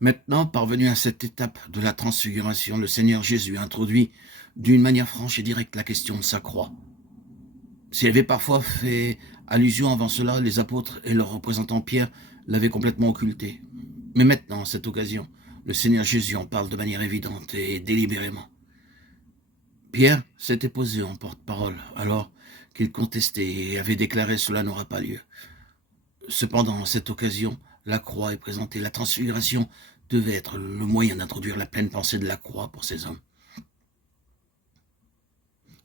Maintenant, parvenu à cette étape de la transfiguration, le Seigneur Jésus introduit d'une manière franche et directe la question de sa croix. S'il avait parfois fait allusion avant cela, les apôtres et leur représentant Pierre l'avaient complètement occulté. Mais maintenant, à cette occasion, le Seigneur Jésus en parle de manière évidente et délibérément. Pierre s'était posé en porte-parole alors qu'il contestait et avait déclaré « cela n'aura pas lieu ». Cependant, à cette occasion, la croix est présentée. La transfiguration devait être le moyen d'introduire la pleine pensée de la croix pour ces hommes.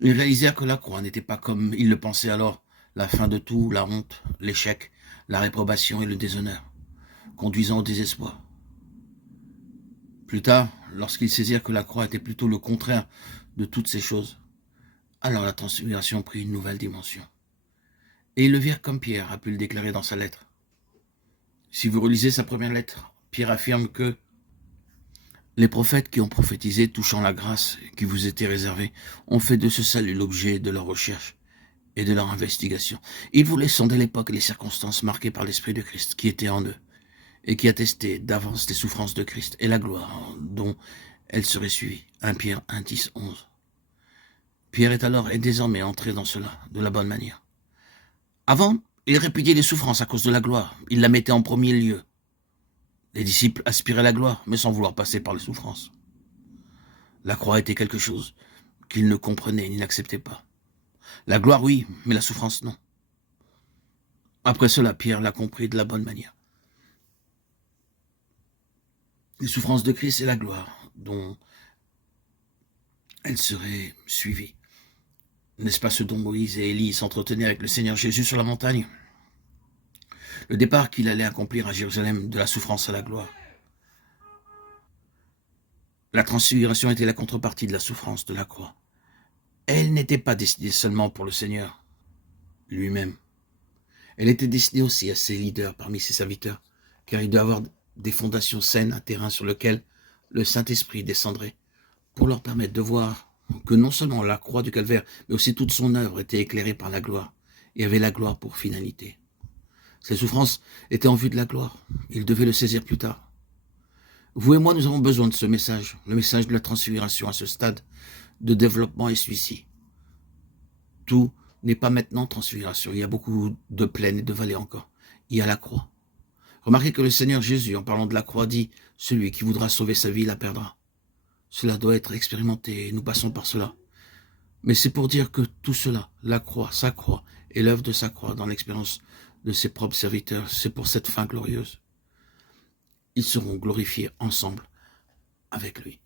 Ils réalisèrent que la croix n'était pas comme ils le pensaient alors, la fin de tout, la honte, l'échec, la réprobation et le déshonneur, conduisant au désespoir. Plus tard, lorsqu'ils saisirent que la croix était plutôt le contraire de toutes ces choses, alors la transfiguration prit une nouvelle dimension. Et ils le virent comme Pierre a pu le déclarer dans sa lettre. Si vous relisez sa première lettre, Pierre affirme que les prophètes qui ont prophétisé touchant la grâce qui vous était réservée ont fait de ce salut l'objet de leur recherche et de leur investigation. Ils voulaient sonder l'époque et les circonstances marquées par l'Esprit de Christ qui était en eux et qui attestait d'avance les souffrances de Christ et la gloire dont elles seraient suivies. 1 Pierre 1, 10, 11. Pierre est alors et désormais entré dans cela de la bonne manière. Avant, il répudiait les souffrances à cause de la gloire. Il la mettait en premier lieu. Les disciples aspiraient à la gloire, mais sans vouloir passer par les souffrances. La croix était quelque chose qu'ils ne comprenaient ni n'acceptaient pas. La gloire, oui, mais la souffrance, non. Après cela, Pierre l'a compris de la bonne manière. Les souffrances de Christ et la gloire dont elles seraient suivies. N'est-ce pas ce dont Moïse et Élie s'entretenaient avec le Seigneur Jésus sur la montagne? Le départ qu'il allait accomplir à Jérusalem de la souffrance à la gloire. La transfiguration était la contrepartie de la souffrance de la croix. Elle n'était pas destinée seulement pour le Seigneur lui-même. Elle était destinée aussi à ses leaders parmi ses serviteurs, car il doit avoir des fondations saines, un terrain sur lequel le Saint-Esprit descendrait, pour leur permettre de voir que non seulement la croix du calvaire, mais aussi toute son œuvre était éclairée par la gloire, et avait la gloire pour finalité. Ces souffrances étaient en vue de la gloire. Ils devaient le saisir plus tard. Vous et moi, nous avons besoin de ce message, le message de la transfiguration à ce stade de développement est celui-ci. Tout n'est pas maintenant transfiguration. Il y a beaucoup de plaines et de vallées encore. Il y a la croix. Remarquez que le Seigneur Jésus, en parlant de la croix, dit « Celui qui voudra sauver sa vie la perdra ». Cela doit être expérimenté et nous passons par cela. Mais c'est pour dire que tout cela, la croix, sa croix et l'œuvre de sa croix dans l'expérience de ses propres serviteurs, c'est pour cette fin glorieuse. Ils seront glorifiés ensemble avec lui.